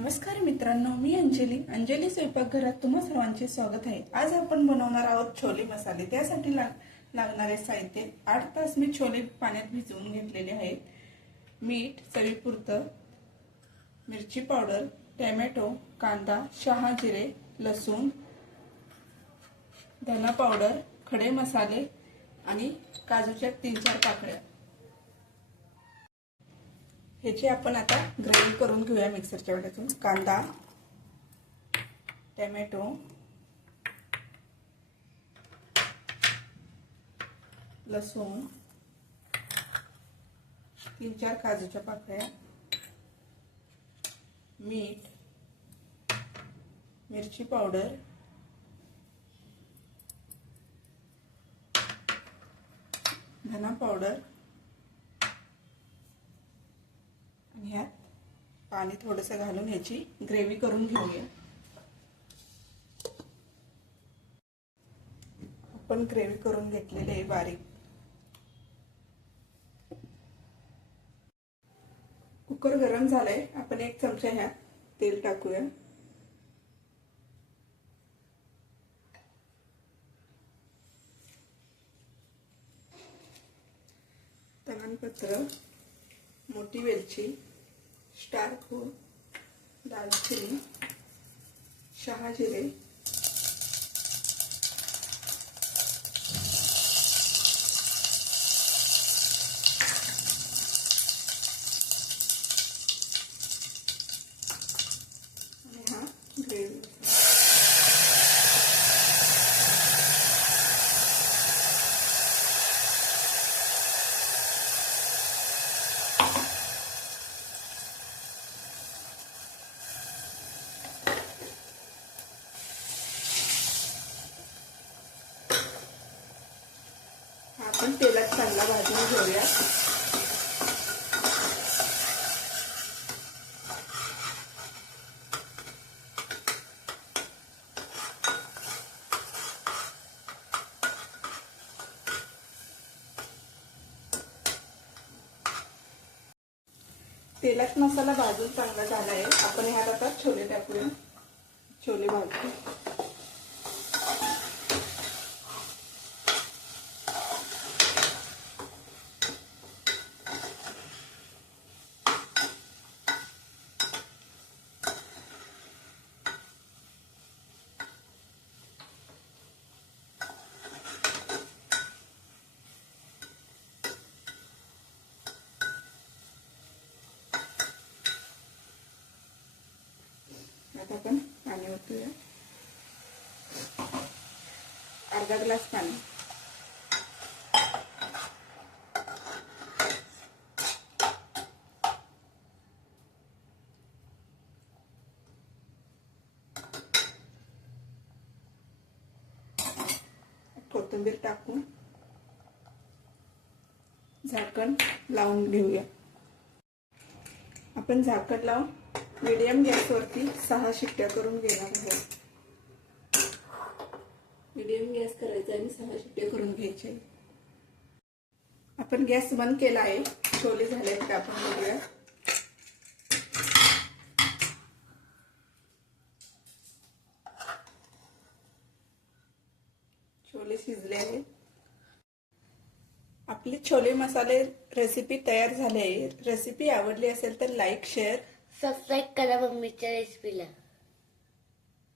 नमस्कार मित्रांनो मी अंजली. अंजली स्वयंपाकघरात तुम्हा सर्वांचे स्वागत आहे. आज आपण बनवणार आहोत छोले मसाले. त्यासाठी लाग- लागणारे साहित्य आठ तास मी छोले पाण्यात भिजवून घेतलेले आहेत. मीठ चवीपुरतं मिरची पावडर टॅमॅटो कांदा शहा जिरे लसूण धना पावडर खडे मसाले आणि काजूच्या तीन चार पाकळ्या. ह्याची आपण आता ग्राइंड करून घेऊया मिक्सरच्या वाट्यातून कांदा टॅमॅटो लसूण तीन चार काजूच्या पाकळ्या मीठ मिरची पावडर धना पावडर आणि ह्यात पाणी थोडंसं घालून ह्याची ग्रेव्ही करून घेऊया. आपण ग्रेव्ही करून घेतलेली आहे बारीक. कुकर गरम झालंय. आपण एक चमचा ह्यात तेल टाकूया. तमानपत्र मोठी वेलची स्टार फूल दालचिनी शहा जिरे आणि हा ग्रेव्ही हा आपण तेलात चांगला भाजून घेऊया. तेलात मसाला भाजून चांगला झाला आहे. आपण ह्यात आता छोले टाकूया. छोले भाजून. आता आपण पाणी ओतूया. अर्धा ग्लास पाणी. कोथिंबीर टाकून झाकण लावून घेऊया. आपण झाकण लावून मीडियम गॅसवरती सहा शिट्ट्या करून घेणार आहोत. मीडियम गॅस करायचा आणि सहा शिट्ट्या करून घ्यायचे आपण गॅस बंद केला आहे. छोले झाले आहेत का आपण बघूया. छोले शिजले आहेत. आपली छोले मसाले रेसिपी तयार झाली आहे रेसिपी आवडली असेल तर लाईक शेअर सबस्क्राईब करा मम्मीच्या रेसिपीला